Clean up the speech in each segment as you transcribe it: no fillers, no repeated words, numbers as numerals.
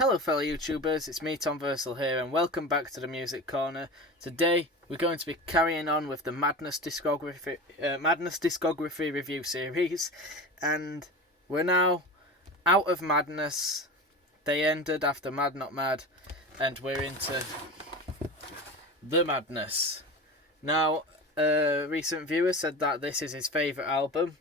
Hello fellow YouTubers, it's me Tom Versal here and welcome back to the Music Corner. Today we're going to be carrying on with the Madness Discography Review Series, and we're now out of Madness. They ended after Mad Not Mad and we're into The Madness. Now, a recent viewer said that this is his favourite album,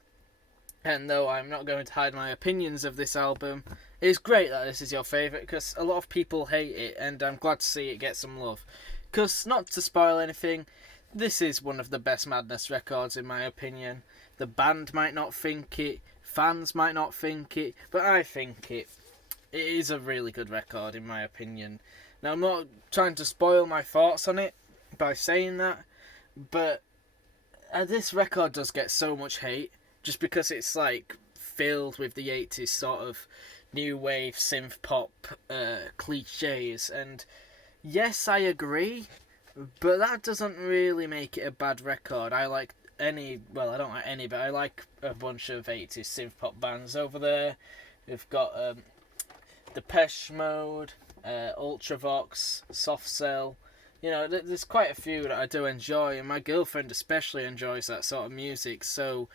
and though I'm not going to hide my opinions of this album, it's great that this is your favourite because a lot of people hate it and I'm glad to see it get some love. Because, not to spoil anything, this is one of the best Madness records in my opinion. The band might not think it, fans might not think it, but I think it. It is a really good record in my opinion. Now, I'm not trying to spoil my thoughts on it by saying that, but this record does get so much hate just because it's like filled with the 80s sort of new wave synth pop cliches, and yes, I agree, but that doesn't really make it a bad record. I like I don't like any, but I like a bunch of 80s synth pop bands over there. We've got Depeche Mode, Ultravox, Soft Cell. You know, there's quite a few that I do enjoy, and my girlfriend especially enjoys that sort of music. So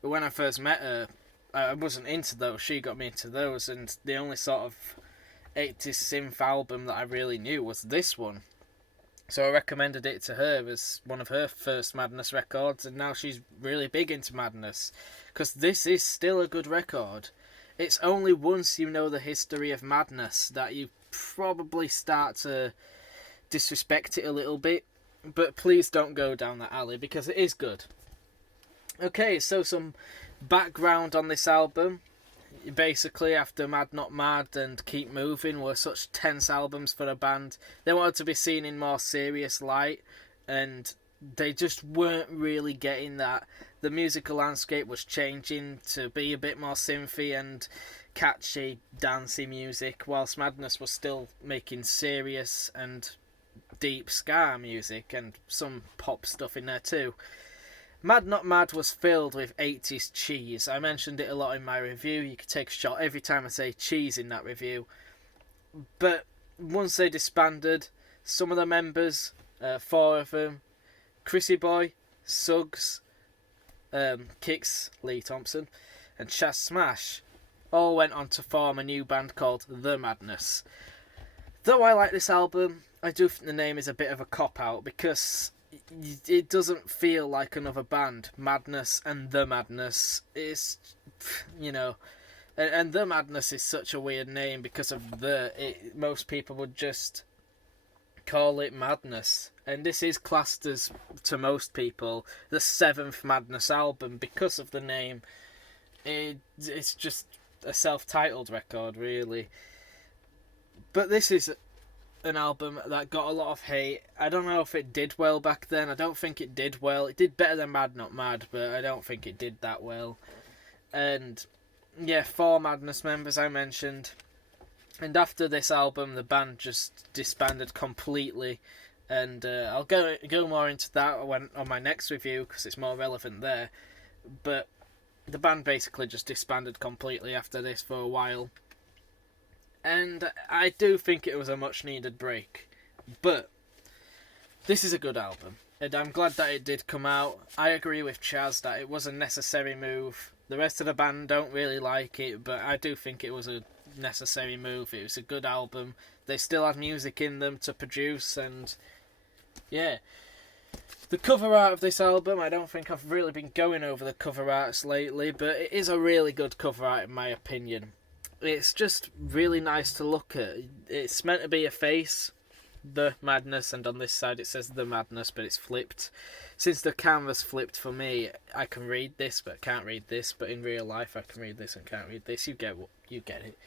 when I first met her, I wasn't into those. She got me into those, and the only sort of 80s synth album that I really knew was this one. So I recommended it to her as one of her first Madness records, and now she's really big into Madness, because this is still a good record. It's only once you know the history of Madness that you probably start to disrespect it a little bit, but please don't go down that alley because it is good. Okay, so some background on this album. Basically, after Mad Not Mad and Keep Moving were such tense albums for a band, they wanted to be seen in more serious light, and they just weren't really getting that. The musical landscape was changing to be a bit more synthy and catchy, dancey music, whilst Madness was still making serious and deep ska music and some pop stuff in there too. Mad Not Mad was filled with 80s cheese. I mentioned it a lot in my review. You could take a shot every time I say cheese in that review. But once they disbanded, some of the members, 4 of them, Chrissy Boy, Suggs, Kix, Lee Thompson, and Chas Smash, all went on to form a new band called The Madness. Though I like this album, I do think the name is a bit of a cop-out because it doesn't feel like another band. Madness and The Madness is, and The Madness is such a weird name because of most people would just call it Madness, and this is classed as, to most people, the 7th Madness album because of the name. It's just a self-titled record, really. But this is an album that got a lot of hate. I don't know if it did well back then. I don't think it did well. It did better than Mad Not Mad, but I don't think it did that well. And yeah, 4 Madness members I mentioned. And after this album, the band just disbanded completely. And I'll go more into that on my next review because it's more relevant there. But the band basically just disbanded completely after this for a while. And I do think it was a much needed break. But this is a good album, and I'm glad that it did come out. I agree with Chaz that it was a necessary move. The rest of the band don't really like it, but I do think it was a necessary move. It was a good album. They still had music in them to produce, and yeah. The cover art of this album, I don't think I've really been going over the cover arts lately, but it is a really good cover art in my opinion. It's just really nice to look at. It's meant to be a face, The Madness, and on this side it says The Madness, but it's flipped. Since the camera's flipped for me, I can read this but can't read this, but in real life I can read this and can't read this. You get it.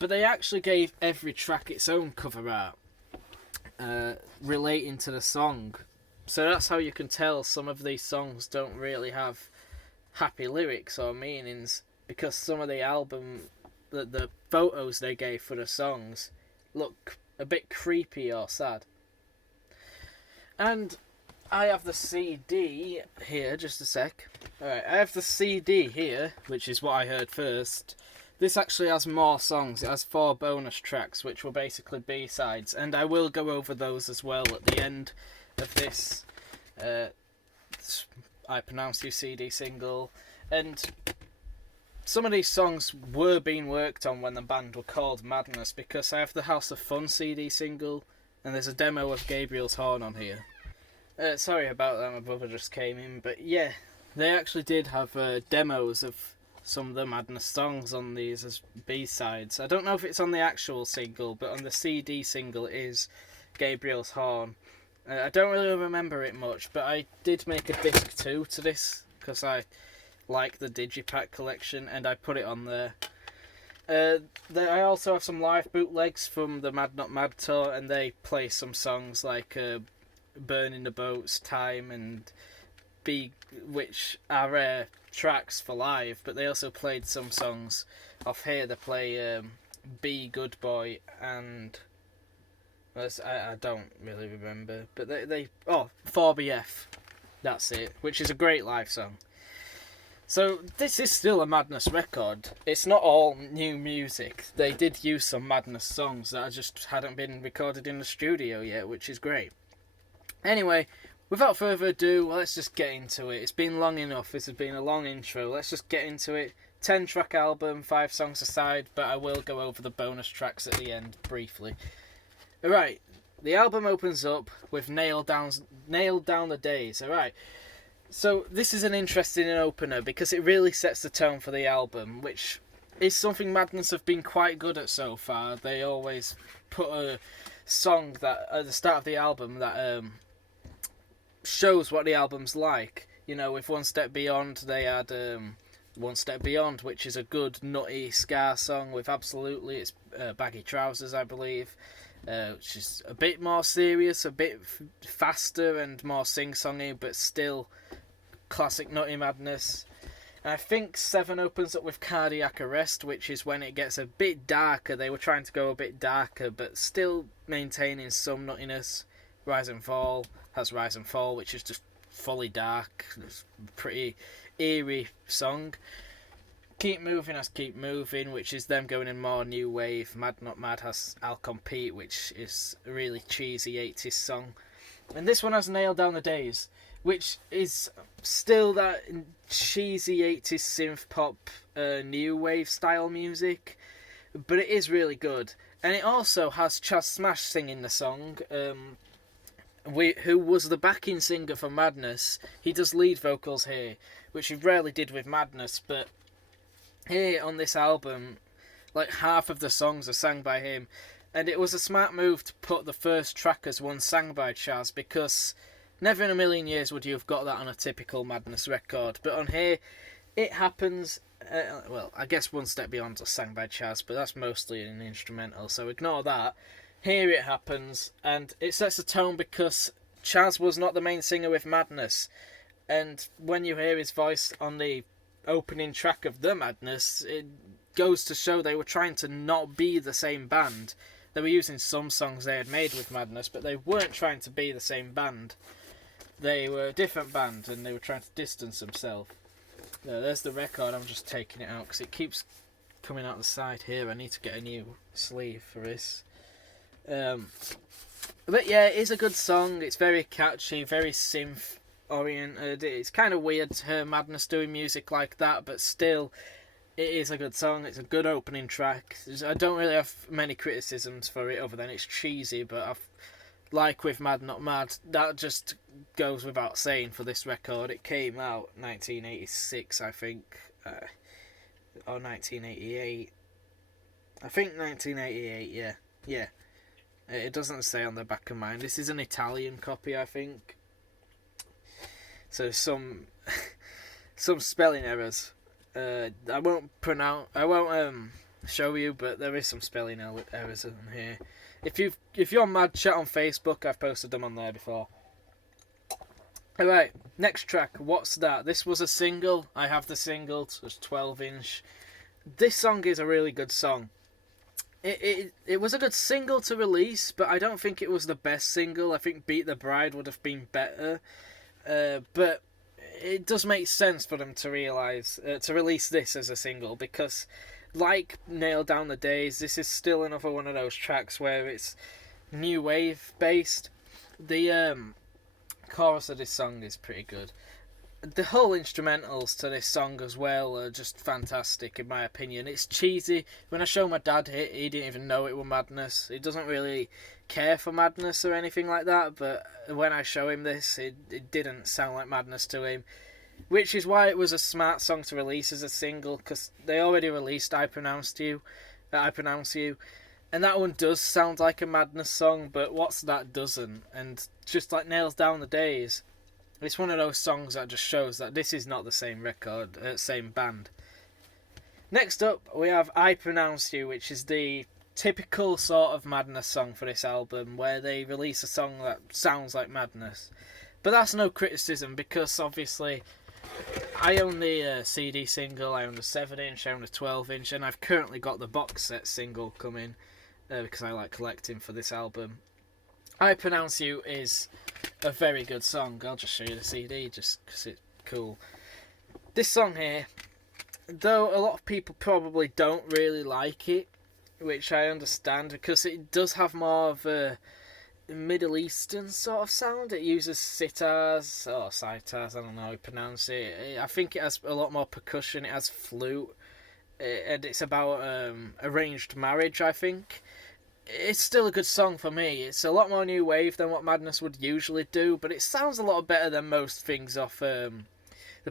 But they actually gave every track its own cover art, relating to the song. So that's how you can tell some of these songs don't really have happy lyrics or meanings, because some of the album, the photos they gave for the songs look a bit creepy or sad. And I have the CD here, just a sec. Alright, I have the CD here, which is what I heard first. this actually has more songs. It has 4 bonus tracks, which were basically B-sides, and I will go over those as well at the end of this I Pronounce You CD single. And some of these songs were being worked on when the band were called Madness, because I have the House of Fun CD single, and there's a demo of Gabriel's Horn on here. Sorry about that, my brother just came in, but yeah, they actually did have demos of some of the Madness songs on these as B-sides. I don't know if it's on the actual single, but on the CD single it is Gabriel's Horn. I don't really remember it much, but I did make a disc 2 to this, because I like the Digipack collection, and I put it on there. I also have some live bootlegs from the Mad Not Mad tour, and they play some songs like Burning the Boats, Time, and B, which are tracks for live, but they also played some songs off here. They play Be Good Boy and I don't really remember, but they 4BF, that's it, which is a great live song. So this is still a Madness record. It's not all new music. They did use some Madness songs that just hadn't been recorded in the studio yet, which is great. Anyway, without further ado, let's just get into it. It's been long enough. This has been a long intro. Let's just get into it. 10-track album, 5 songs aside, but I will go over the bonus tracks at the end briefly. Alright, the album opens up with Nailed Down the Days. Alright, so this is an interesting opener because it really sets the tone for the album, which is something Madness have been quite good at so far. They always put a song that at the start of the album that shows what the album's like. You know, with One Step Beyond, they had One Step Beyond, which is a good nutty ska song with Absolutely. It's Baggy Trousers, I believe. Which is a bit more serious, a bit faster and more sing-songy, but still classic Nutty Madness. And I think 7 opens up with Cardiac Arrest, which is when it gets a bit darker. They were trying to go a bit darker, but still maintaining some nuttiness. Rise and Fall has Rise and Fall, which is just fully dark. It's a pretty eerie song. Keep Moving has Keep Moving, which is them going in more new wave. Mad Not Mad has I'll Compete, which is a really cheesy 80s song. And this one has Nailed Down the Days, which is still that cheesy 80s synth pop new wave style music, but it is really good. And it also has Chas Smash singing the song, who was the backing singer for Madness. He does lead vocals here, which he rarely did with Madness, but here on this album, like half of the songs are sang by him, and it was a smart move to put the first track as one sang by Chas, because never in a million years would you have got that on a typical Madness record. But on here, it happens. Well, I guess One Step Beyond was sang by Chas, but that's mostly an instrumental, so ignore that. Here it happens, and it sets the tone because Chas was not the main singer with Madness, and when you hear his voice on the opening track of The Madness, it goes to show they were trying to not be the same band. They were using some songs they had made with Madness, but they weren't trying to be the same band. They were a different band, and they were trying to distance themselves. There's the record. I'm just taking it out because it keeps coming out the side here. I need to get a new sleeve for this. But yeah, it is a good song. It's very catchy, very synth oriented. It's kind of weird to hear Madness doing music like that, but still, it is a good song. It's a good opening track. I don't really have many criticisms for it other than it's cheesy, but like with Mad Not Mad, that just goes without saying for this record. It came out 1986, I think, or 1988. I think 1988, yeah. It doesn't say on the back of mine. This is an Italian copy, I think. So some spelling errors. I won't show you, but there is some spelling errors in here. If you're Mad Chat on Facebook, I've posted them on there before. Alright, next track, What's That? This was a single. I have the single. It's 12-inch. This song is a really good song. It was a good single to release, but I don't think it was the best single. I think Beat the Bride would have been better. But it does make sense for them to release this as a single, because Like Nail Down the Days, this is still another one of those tracks where it's new wave based. The chorus of this song is pretty good. The whole instrumentals to this song as well are just fantastic in my opinion. It's cheesy. When I show my dad it, he didn't even know it was Madness. He doesn't really care for Madness or anything like that, but when I show him this, it didn't sound like Madness to him. Which is why it was a smart song to release as a single, because they already released I Pronounce You, and that one does sound like a Madness song, but What's That doesn't. And just like Nails Down the Days, it's one of those songs that just shows that this is not the same record, same band. Next up, we have I Pronounce You, which is the typical sort of Madness song for this album, where they release a song that sounds like Madness. But that's no criticism, because obviously I own the CD single, I own the 7-inch, I own the 12-inch, and I've currently got the box set single coming, because I like collecting for this album. I Pronounce You is a very good song. I'll just show you the CD just because it's cool. This song here, though a lot of people probably don't really like it, which I understand because it does have more of a Middle Eastern sort of sound. It uses sitars or sitars, I don't know how you pronounce it. I think it has a lot more percussion, it has flute, and it's about arranged marriage, I think. It's still a good song for me. It's a lot more new wave than what Madness would usually do, but it sounds a lot better than most things off the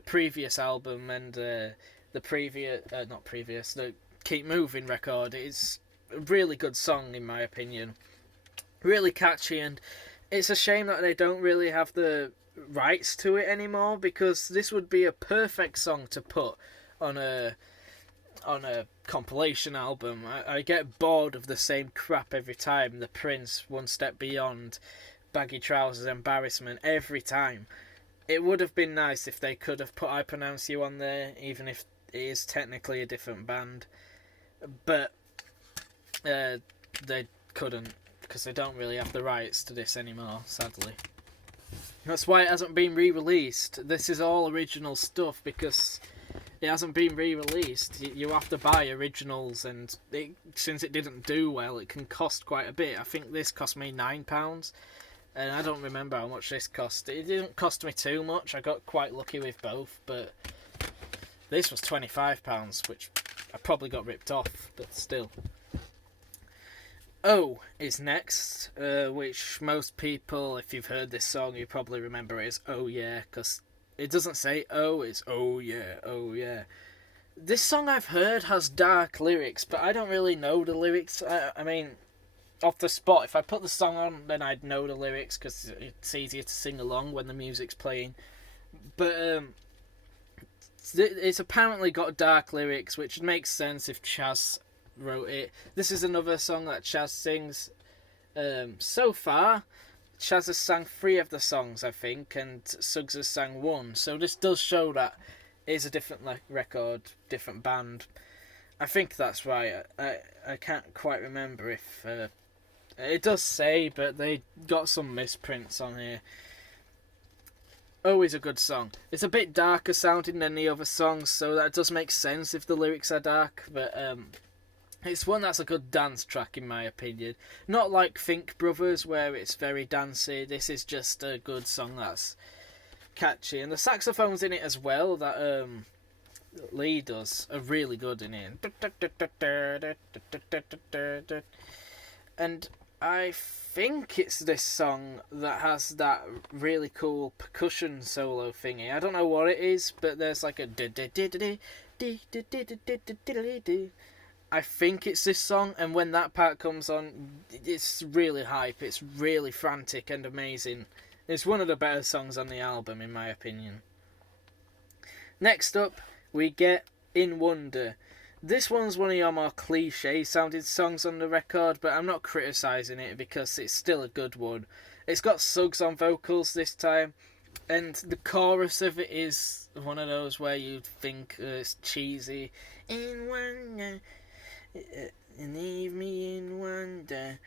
previous album and the Keep Moving record. It's a really good song in my opinion. Really catchy, and it's a shame that they don't really have the rights to it anymore, because this would be a perfect song to put on a compilation album. I get bored of the same crap every time. The Prince, One Step Beyond, Baggy Trousers, Embarrassment, every time. It would have been nice if they could have put I Pronounce You on there, even if it is technically a different band. But they couldn't, because they don't really have the rights to this anymore, sadly. That's why it hasn't been re-released. This is all original stuff, because it hasn't been re-released. You have to buy originals, and since it didn't do well, it can cost quite a bit. I think this cost me £9, and I don't remember how much this cost. It didn't cost me too much. I got quite lucky with both, but this was £25, which I probably got ripped off, but still. Oh is next, which most people, if you've heard this song, you probably remember it as Oh Yeah, because it doesn't say oh, it's oh yeah, oh yeah. This song I've heard has dark lyrics, but I don't really know the lyrics. I mean, off the spot, if I put the song on, then I'd know the lyrics, because it's easier to sing along when the music's playing. But it's apparently got dark lyrics, which makes sense if Chas wrote it. This is another song that Chas sings. So far, Chas has sang 3 of the songs, I think, and Suggs has sang 1. So this does show that it's a different record, different band. I think that's right. I can't quite remember if it does say, but they got some misprints on here. Always a good song. It's a bit darker sounding than the other songs, so that does make sense if the lyrics are dark, but it's one that's a good dance track in my opinion. Not like Think Brothers, where it's very dancey. This is just a good song that's catchy, and the saxophones in it as well that Lee does are really good in it. And I think it's this song that has that really cool percussion solo thingy. I don't know what it is, but there's like a I think it's this song, and when that part comes on, it's really hype. It's really frantic and amazing. It's one of the better songs on the album, in my opinion. Next up, we get In Wonder. This one's one of your more cliche-sounding songs on the record, but I'm not criticising it because it's still a good one. It's got Suggs on vocals this time, and the chorus of it is one of those where you'd think it's cheesy. In wonder, leave me in wonder.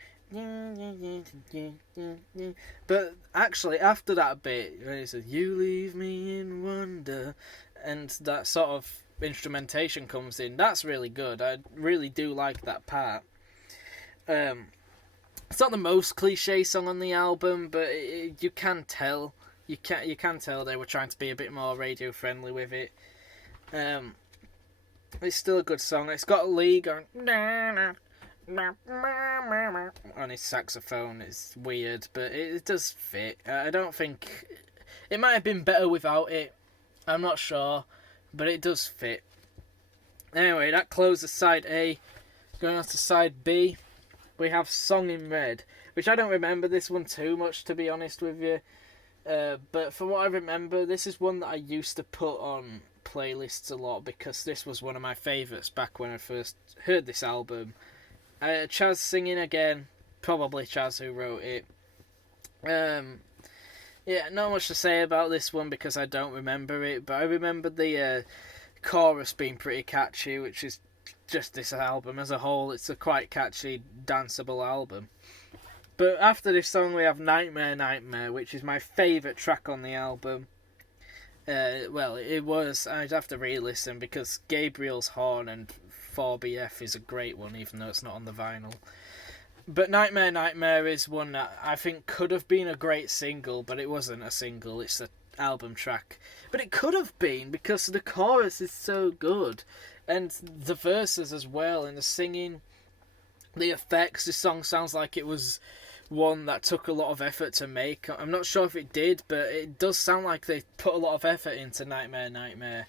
But actually, after that bit, when it says, you leave me in wonder, and that sort of instrumentation comes in. That's really good. I really do like that part. It's not the most cliche song on the album, but you can tell. You can tell they were trying to be a bit more radio friendly with it. It's still a good song. It's got Lee going on his saxophone. It's weird, but it does fit. I don't think it might have been better without it. I'm not sure, but it does fit. Anyway, that closes side A. Going on to side B, we have Song in Red, which I don't remember this one too much, to be honest with you. But from what I remember, this is one that I used to put on playlists a lot because this was one of my favourites back when I first heard this album. Chaz singing again, probably Chaz who wrote it. Yeah, not much to say about this one because I don't remember it, but I remember the chorus being pretty catchy, which is just this album as a whole. It's a quite catchy, danceable album. But after this song we have Nightmare Nightmare, which is my favourite track on the album. Well, it was. I'd have to re-listen because Gabriel's horn and 4BF is a great one, even though it's not on the vinyl. But Nightmare Nightmare is one that I think could have been a great single, but it wasn't a single, it's an album track. But it could have been because the chorus is so good, and the verses as well, and the singing, the effects. This song sounds like it was one that took a lot of effort to make. I'm not sure if it did, but it does sound like they put a lot of effort into Nightmare Nightmare.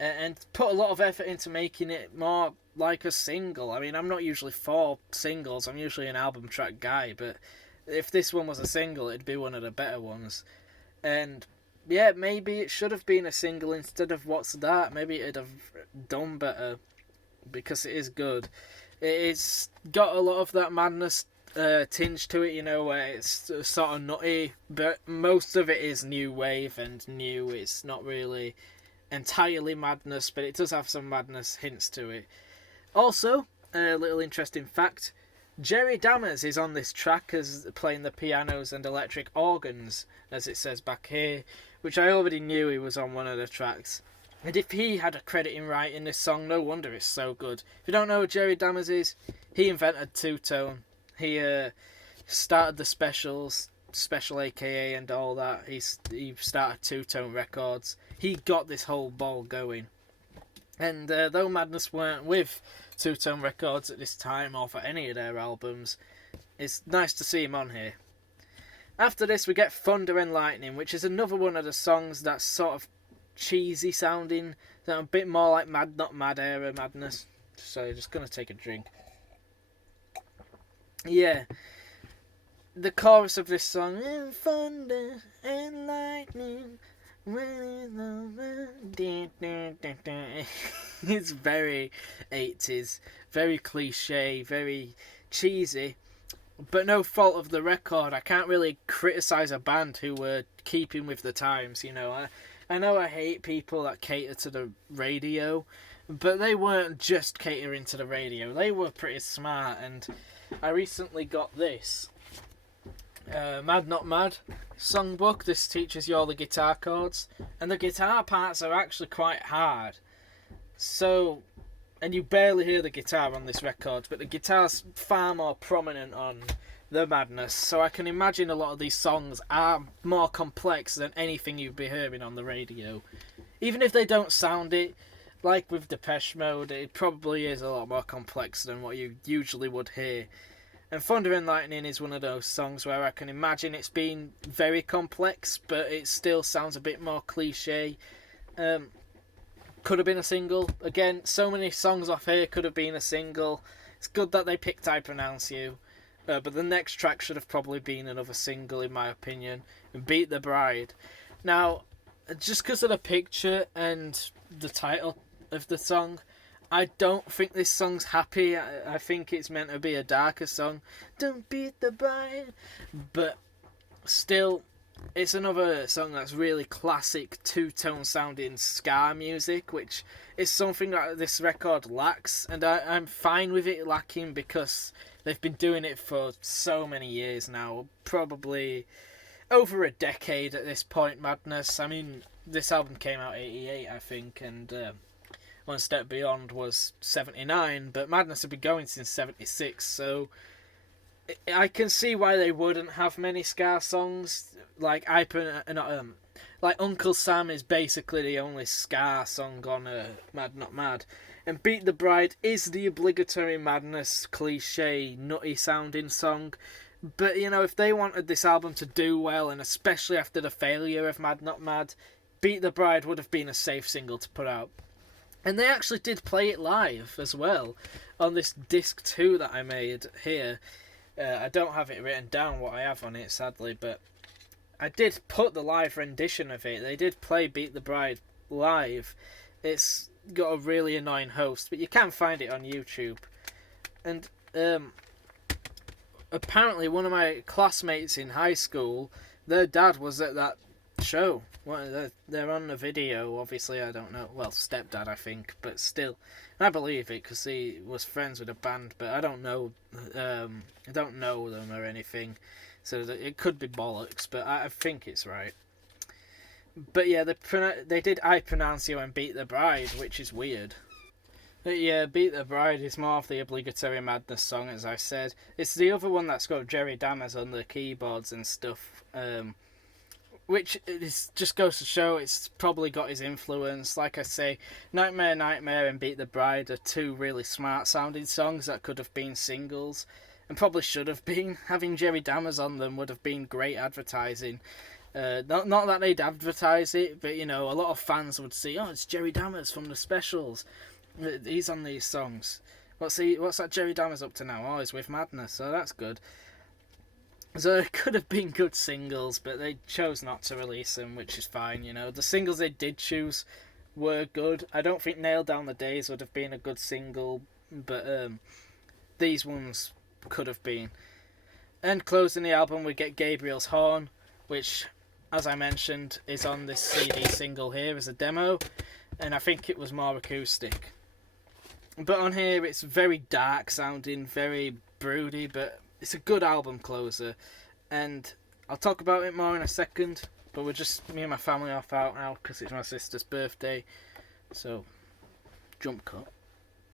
And put a lot of effort into making it more like a single. I mean, I'm not usually for singles. I'm usually an album track guy. But if this one was a single, it'd be one of the better ones. And yeah, maybe it should have been a single instead of What's That. Maybe it'd have done better because it is good. It's got a lot of that madness tinge to it, you know, where it's sort of nutty. But most of it is new wave and new. It's not really entirely madness, but it does have some madness hints to it. Also, a little interesting fact, Jerry Dammers is on this track as playing the pianos and electric organs, as it says back here, which I already knew he was on one of the tracks. And if he had a credit in writing this song, no wonder it's so good. If you don't know who Jerry Dammers is, he invented two-tone. He started the Special AKA and all that. He started Two-Tone Records. He got this whole ball going. And though Madness weren't with Two-Tone Records at this time or for any of their albums, it's nice to see him on here. After this we get Thunder and Lightning, which is another one of the songs that's sort of cheesy sounding, that a bit more like Mad Not Mad era Madness. So just gonna take a drink. Yeah. The chorus of this song, thunder and lightning, it's very 80s, very cliche, very cheesy, but no fault of the record. I can't really criticise a band who were keeping with the times, you know. I know I hate people that cater to the radio, but they weren't just catering to the radio. They were pretty smart, and I recently got this. Mad Not Mad songbook. This teaches you all the guitar chords, and the guitar parts are actually quite hard. So, and you barely hear the guitar on this record, but the guitar's far more prominent on The Madness. So I can imagine a lot of these songs are more complex than anything you'd be hearing on the radio. Even if they don't sound it, like with Depeche Mode, it probably is a lot more complex than what you usually would hear. And Thunder and Lightning is one of those songs where I can imagine it's been very complex, but it still sounds a bit more cliche. Could have been a single. Again, so many songs off here could have been a single. It's good that they picked I Pronounce You. But the next track should have probably been another single, in my opinion. Beat the Bride. Now, just because of the picture and the title of the song, I don't think this song's happy. I think it's meant to be a darker song. Don't beat the bride. But still, it's another song that's really classic two-tone sounding ska music, which is something that this record lacks. And I'm fine with it lacking because they've been doing it for so many years now. Probably over a decade at this point, Madness. I mean, this album came out 88, I think, and One Step Beyond was 79, but Madness had been going since 76, so I can see why they wouldn't have many ska songs. Like like Uncle Sam is basically the only ska song on Mad Not Mad, and Beat the Bride is the obligatory Madness cliche nutty sounding song. But you know, if they wanted this album to do well, and especially after the failure of Mad Not Mad, Beat the Bride would have been a safe single to put out. And they actually did play it live as well on this disc 2 that I made here. I don't have it written down what I have on it, sadly, but I did put the live rendition of it. They did play Beat the Bride live. It's got a really annoying host, but you can find it on YouTube. And apparently one of my classmates in high school, their dad was at that show. Well, they're on the video, obviously. I don't know. Well, stepdad, I think, but still, I believe it because he was friends with a band. But I don't know. I don't know them or anything, so it could be bollocks. But I think it's right. But yeah, they did I Pronounce You and Beat the Bride, which is weird. But yeah, Beat the Bride is more of the obligatory Madness song, as I said. It's the other one that's got Jerry Dammers on the keyboards and stuff. Which just goes to show it's probably got his influence. Like I say, Nightmare Nightmare and Beat the Bride are two really smart sounding songs that could have been singles, and probably should have been. Having Jerry Dammers on them would have been great advertising. Not that they'd advertise it, but you know, a lot of fans would see, oh, it's Jerry Dammers from the specials. He's on these songs. What's that Jerry Dammers up to now? Oh, he's with Madness, so that's good. So it could have been good singles, but they chose not to release them, which is fine, you know. The singles they did choose were good. I don't think Nail Down the Days would have been a good single, but these ones could have been. And closing the album, we get Gabriel's Horn, which, as I mentioned, is on this CD single here as a demo, and I think it was more acoustic. But on here, it's very dark sounding, very broody, but it's a good album closer, and I'll talk about it more in a second, but me and my family off out now because it's my sister's birthday, so jump cut.